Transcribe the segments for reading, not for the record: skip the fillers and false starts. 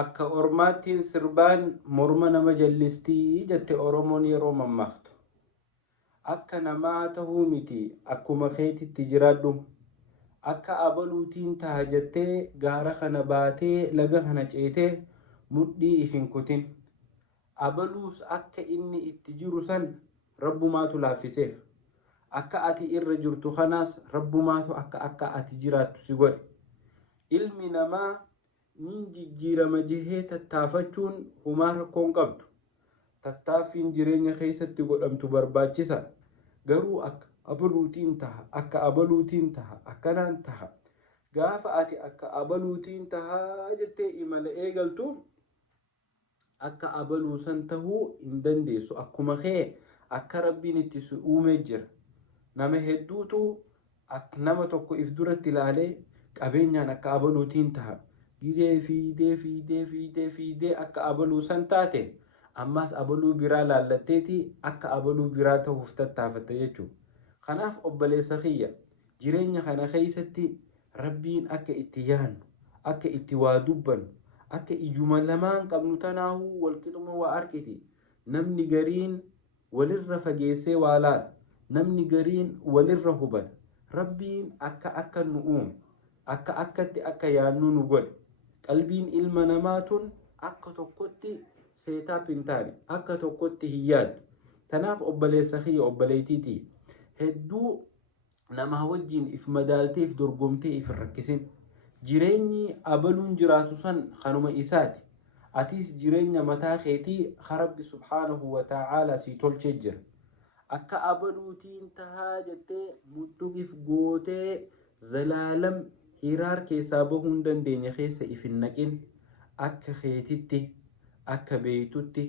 akka ormaattiin sirbaan morma nama jallistii jette oromoon yeroo mammaaktu. Akka namaa tahuu miti akkuma keetitti jiraadhu. Akka abaluutiin taha jettee gaara kana baatee laga kana ceetee mudhii ifin kutin. Abaluus akka inni itti jiru san rabbumaatu laaffiseef. Akka ati irra jirtu kanaas rabbumaatu akka ati jiraattu si godhe. Ilmi namaa nin jijjiirama jehee tattaafachuun humaa rakkoon qabdu. Tattaaffiin jireenya keessatti godhamtu barbaachisa. Garuu akka abaluutiin taha akkanaan taha. Gaafa ati akka abaluutiin tahaa jettee imala eegaltu akka abaluusan tahuu hin dandeessu. Akkuma kee akka rabbiin itti si uume jira. Nama hedduutu nama tokko if duratti ilaalee qabeenyaan akka abaluutiin taha. Gizee fiidee akka abaluu san taate ammas abaluu biraa laallatteeti akka abaluu biraa ta'uuf tattaafatte jechuudha. Kanaaf obboleessa kiyya jireenya kana keessatti rabbiin akka itti yaannu, akka itti waa dubbannu, akka ijuma lamaan qabnu tanaahuu walqixuma waa arkiti. Namni gariin walirra fageessee waa laala. Namni gariin walirra hubata. Rabbiin akka nu uume, akkatti akka yaannu nu godhe. Qalbiin ilma namaatun akka tokkotti seetaap hin taane, akka tokkotti hin yaaddu. Tanaaf obboleessa kiyya obboleetiiti hedduu namaa wajjin if madaaltee if dorgomtee if rakkisin. Jireenyi abaluun jiraatu san kanuma isaati. Atis jireenya mataa keetii Rabbi subhaanahu wa ta'ala si tolchee jira. Akka abaluutiin tahaa jettee mudduqif gootee zalaalam hiraar keessaa bahuu hin dandeenye keessa if hin naqin. Akka keetitti, akka beeytutti,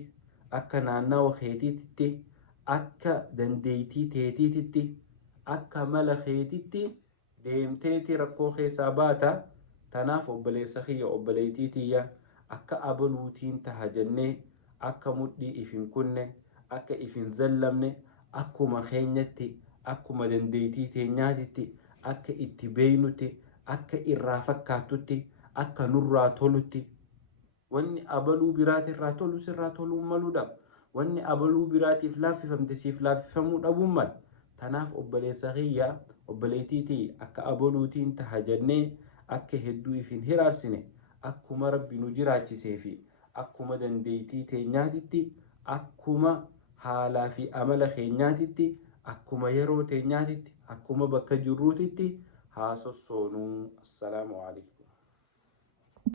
akka naannawa keetitti, akka dandeeytii teetiititti, akka mala keetitti deemteeti rakkoo keessaa baata. Tanaaf obboleessa kiyya obboleetiitiyya akka abaluutiin taha jennee akka mudhii if hin kunne, akka if hin zallamne, akkuma keenyatti, akkuma dandeeytii teenyaatitti, akka itti beeynutti, akka irraa fakkaatutti, akka nurraa tolutti. Wanni abaluu biraati irraa tolu sirraa toluu maluu dhabu. Wanni abaluu biraatiif laaffifamte siif laaffifamuu dhabuun mala. Tanaaf obboleessa kiyya obboleetiitii akka abaluutiin taha jennee akka hedduu if hin hiraarsine akkuma rabbi nu jiraachisee fi akkuma dandeeytii teenyaatitti, akkuma haalaa fi amala keenyaatitti, akkuma yeroo teenyaatitti, akkuma bakka jirruutitti haa sossoonuu. Assalaamu alaikum.